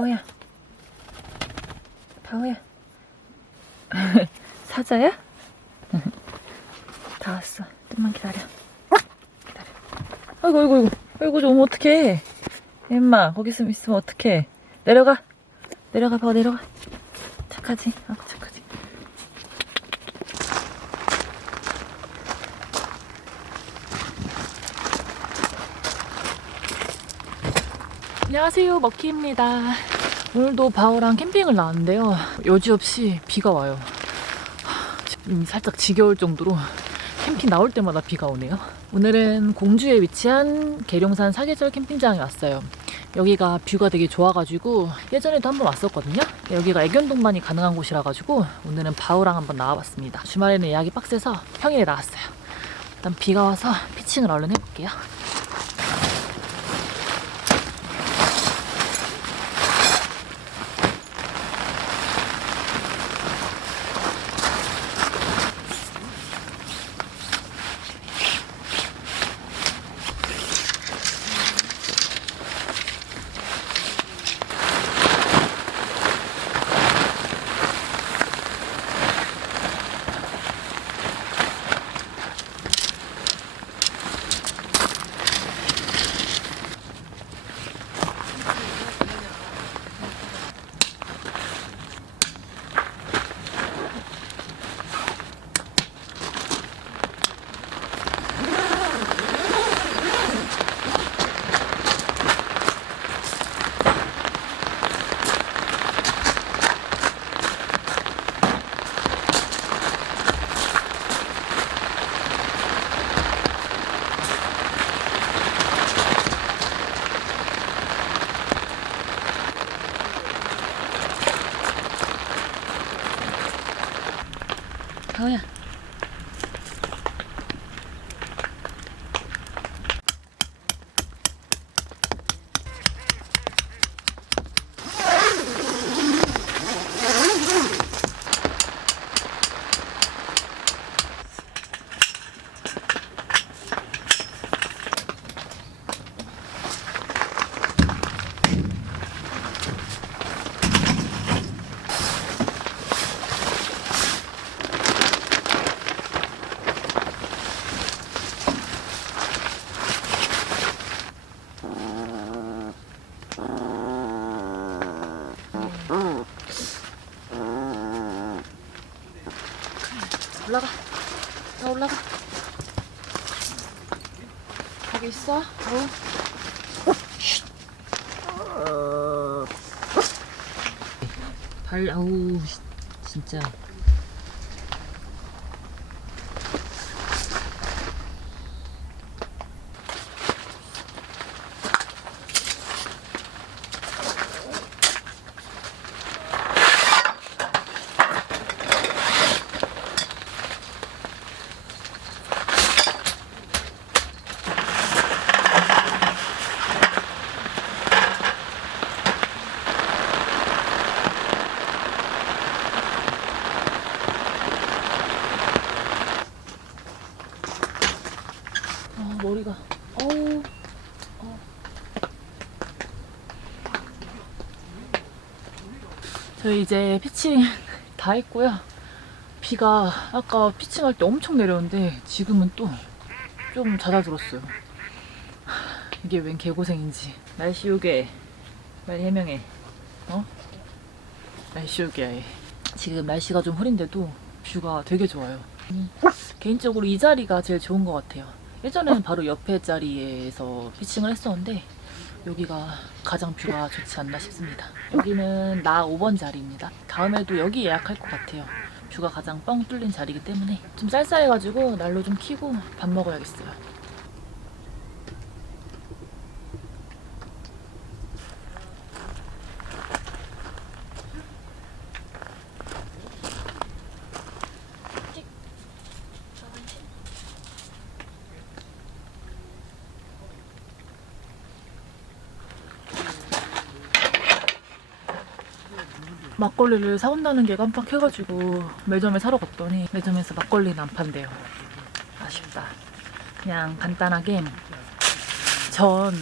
다오야. 다오야. 사자야? 다 왔어. 좀만 기다려. 기다려. 아이고, 아이고, 아이고. 아이고, 좀 어떡해. 엠마, 거기 있으면 어떡해. 내려가. 내려가, 봐, 내려가. 착하지? 착하지. 안녕하세요, 먹키입니다. 오늘도 바오랑 캠핑을 나왔는데요. 여지없이 비가 와요. 지금 살짝 지겨울 정도로 캠핑 나올 때마다 비가 오네요. 오늘은 공주에 위치한 계룡산 사계절 캠핑장에 왔어요. 여기가 뷰가 되게 좋아가지고 예전에도 한번 왔었거든요. 여기가 애견 동반이 가능한 곳이라 가지고 오늘은 바오랑 한번 나와봤습니다. 주말에는 예약이 빡세서 평일에 나왔어요. 일단 비가 와서 피칭을 얼른 해볼게요. 바오야. 올라가. 자, 올라가. 거기 있어. 아우, 진짜. 머리가. 어우. 저희 이제 피칭 다 했고요. 비가 아까 피칭할 때 엄청 내렸는데 지금은 또 좀 잦아들었어요. 이게 웬 개고생인지. 날씨 요괴. 빨리 해명해. 날씨 요괴야. 지금 날씨가 좀 흐린데도 뷰가 되게 좋아요. 개인적으로 이 자리가 제일 좋은 것 같아요. 예전에는 바로 옆에 자리에서 피칭을 했었는데 여기가 가장 뷰가 좋지 않나 싶습니다. 여기는 나 5번 자리입니다. 다음에도 여기 예약할 것 같아요. 뷰가 가장 뻥 뚫린 자리이기 때문에 좀 쌀쌀해가지고 난로 좀 켜고 밥 먹어야겠어요. 막걸리를 사온다는 게 깜빡해가지고 매점에 사러 갔더니 매점에서 막걸리는 안 판대요. 아쉽다. 그냥 간단하게 전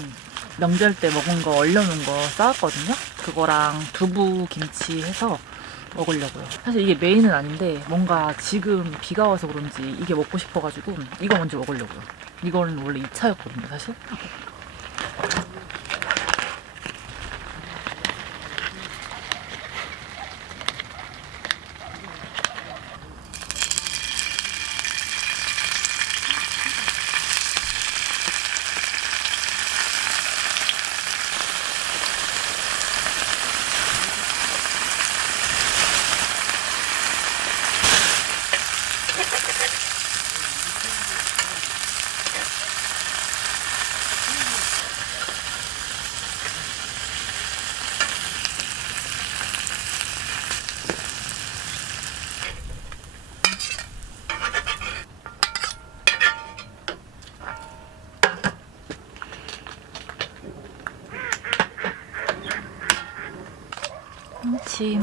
명절 때 먹은 거 얼려놓은 거 싸왔거든요. 그거랑 두부 김치 해서 먹으려고요. 사실 이게 메인은 아닌데 뭔가 지금 비가 와서 그런지 이게 먹고 싶어가지고 이거 먼저 먹으려고요. 이거는 원래 2차였거든요, 사실. 김치.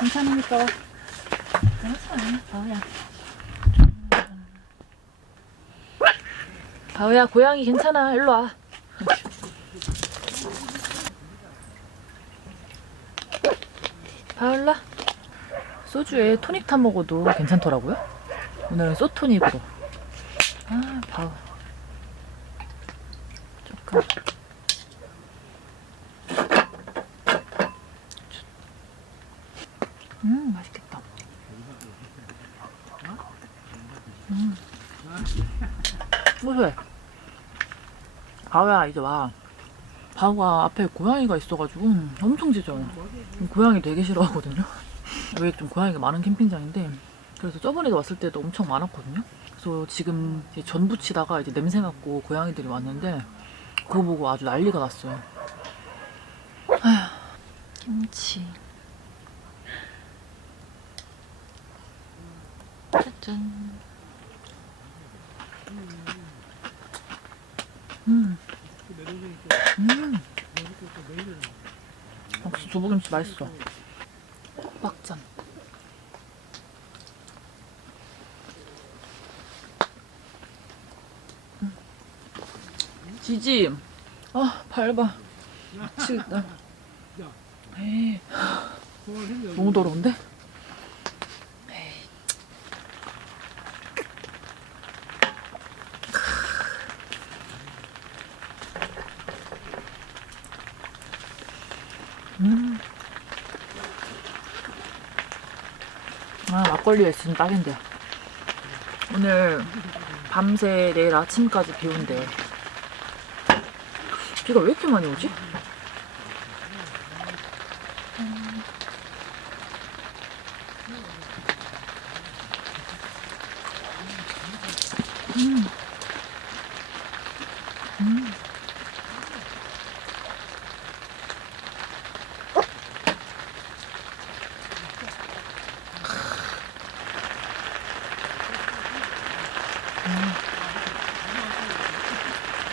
괜찮으니까. 괜찮아, 바우야. 바우야, 고양이 괜찮아. 일로 와. 바우 일로 와. 소주에 토닉 타 먹어도 괜찮더라고요. 오늘은 소토닉으로. 아, 바우. 조금. 맛있겠다. 고소해. 바우야, 이제 와. 바우가 앞에 고양이가 있어가지고 엄청 짖어요. 고양이 되게 싫어하거든요. 여기 좀 고양이가 많은 캠핑장인데, 그래서 저번에도 왔을 때도 엄청 많았거든요. 그래서 지금 이제 전 부치다가 이제 냄새 맡고 고양이들이 왔는데, 그거 보고 아주 난리가 났어요. 아휴, 김치. 짜잔. 역시 두부김치 맛있어. 빡짠. 지지. 아, 밟아. 미치겠다. 에이, 너무 더러운데? 에이. 아, 막걸리가 있으면 딱인데. 오늘 밤새 내일 아침까지 비 온대요. 비가 왜 이렇게 많이 오지?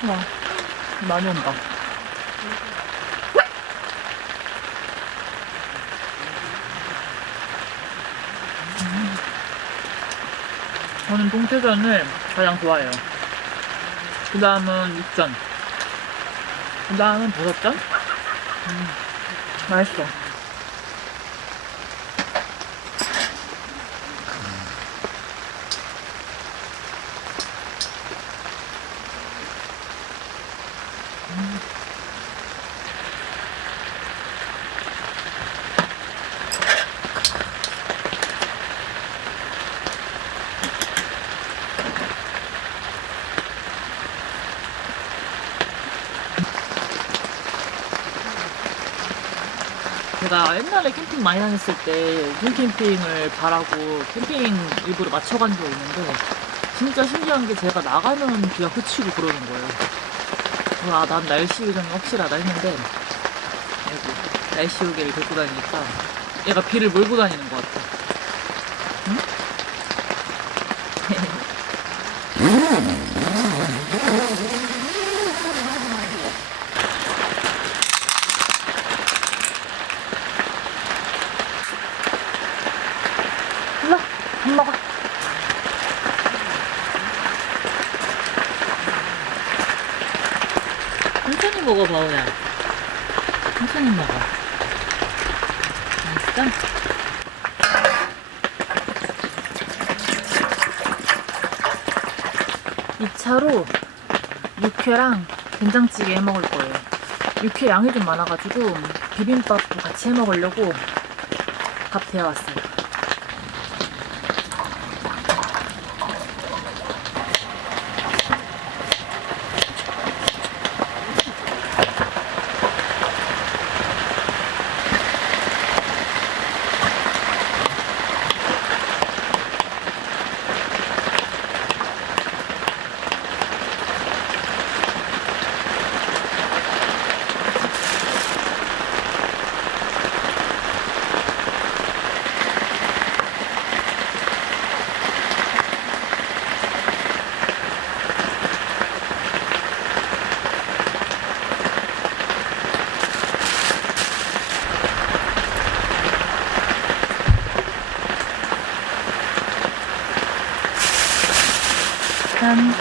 와, 많이 온다. 저는 동태전을 가장 좋아해요. 그 다음은 육전. 그 다음은 버섯전. 맛있어. 제가 옛날에 캠핑 많이 다녔을 때 무슨 캠핑을 바라고 캠핑 일부러 맞춰간 적이 있는데 진짜 신기한 게 제가 나가면 비가 그치고 그러는 거예요. 아, 난 날씨 요정이 확실하다 했는데 여기 날씨 요괴를 데리고 다니니까 얘가 비를 몰고 다니는 것 같아. 응? 일로 밥 먹어. 천천히 먹어, 바오야. 천천히 먹어. 맛있어? 2차로 육회랑 된장찌개 해 먹을 거예요. 육회 양이 좀 많아가지고 비빔밥도 같이 해 먹으려고 밥 데워왔어요. 짠.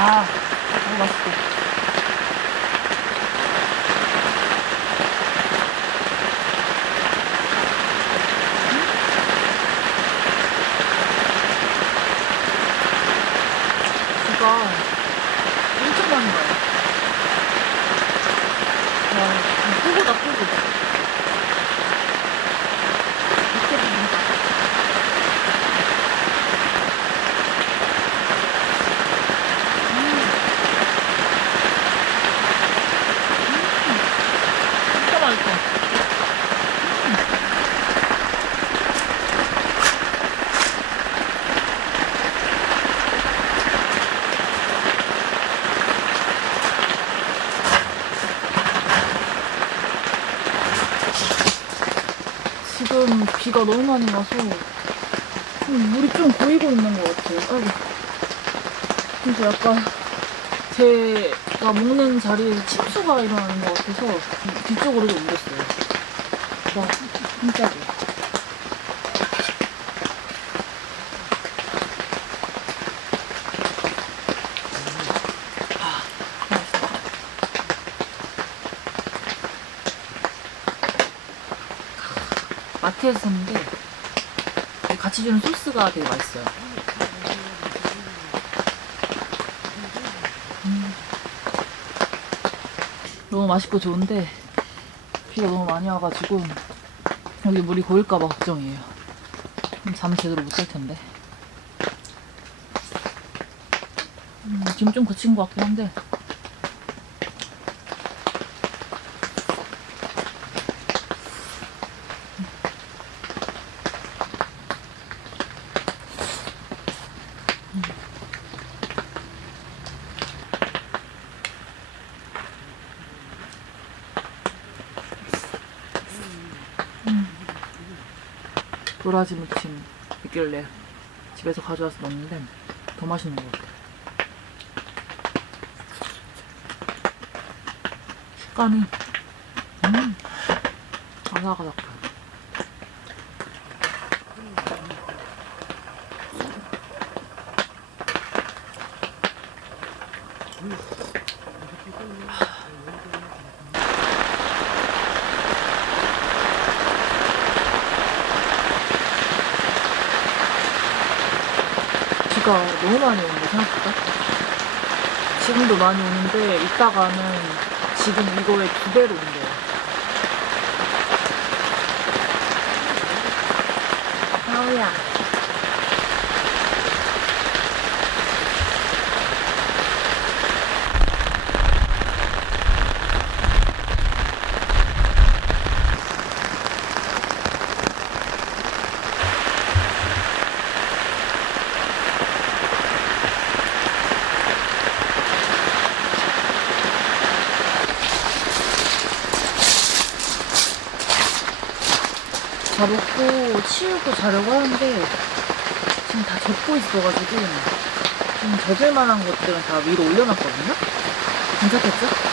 아, 너무 맛있어. 비가 엄청 많이 와요. 와, 폭우다, 폭우. 밑에 부분. 진짜 맛있어. 지금 비가 너무 많이 와서 물이 좀 고이고 있는 것 같아요. 아이고. 그래서 약간 제가 먹는 자리에 침수가 일어나는 것 같아서 뒤쪽으로 좀 옮겼어요. 와, 깜짝이야. 마트에서 샀는데 같이 주는 소스가 되게 맛있어요. 너무 맛있고 좋은데 비가 너무 많이 와가지고 여기 물이 고일까봐 걱정이에요. 잠 제대로 못 잘 텐데. 지금 좀 그친 것 같긴 한데. 도라지 무침 있길래 집에서 가져와서 넣었는데 더 맛있는 것 같아요. 식감이 아삭아삭. 비가 너무 많이 오는데 생각보다. 지금도 많이 오는데 이따가는 지금 이거의 2배로 온대요. 하우야. 다 먹고 치우고 자려고 하는데 지금 다 젖고 있어가지고 좀 젖을 만한 것들은 다 위로 올려놨거든요? 괜찮겠죠?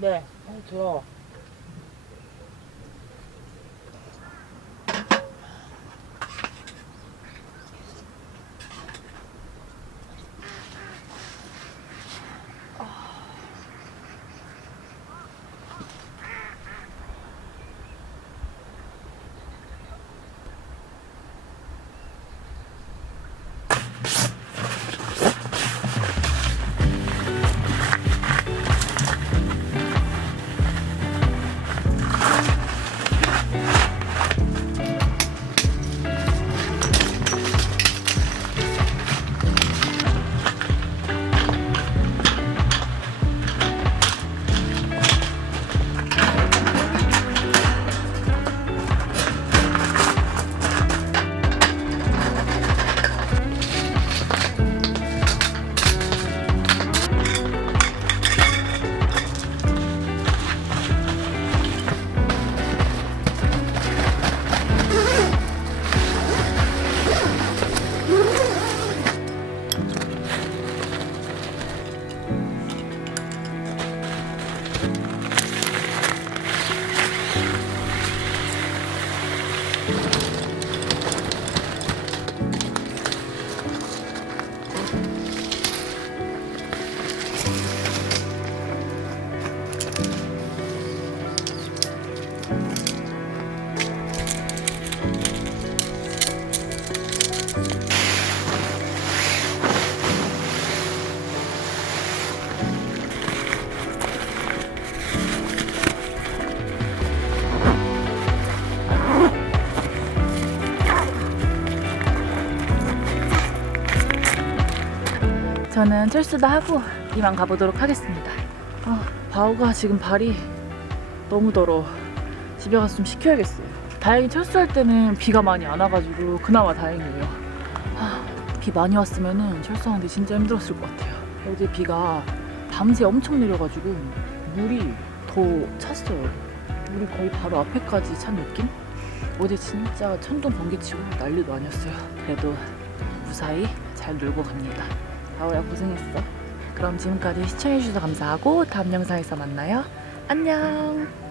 네, 들어. 저는 철수도 하고 이만 가보도록 하겠습니다. 바오가 지금 발이 너무 더러워. 집에 가서 좀 식혀야겠어요. 다행히 철수할 때는 비가 많이 안 와가지고 그나마 다행이에요. 비 많이 왔으면은 철수하는데 진짜 힘들었을 것 같아요. 어제 비가 밤새 엄청 내려가지고 물이 더 찼어요. 물이 거의 바로 앞에까지 찬 느낌? 어제 진짜 천둥 번개치고 난리도 아니었어요. 그래도 무사히 잘 놀고 갑니다. 바오야 고생했어. 그럼 지금까지 시청해주셔서 감사하고 다음 영상에서 만나요. 안녕.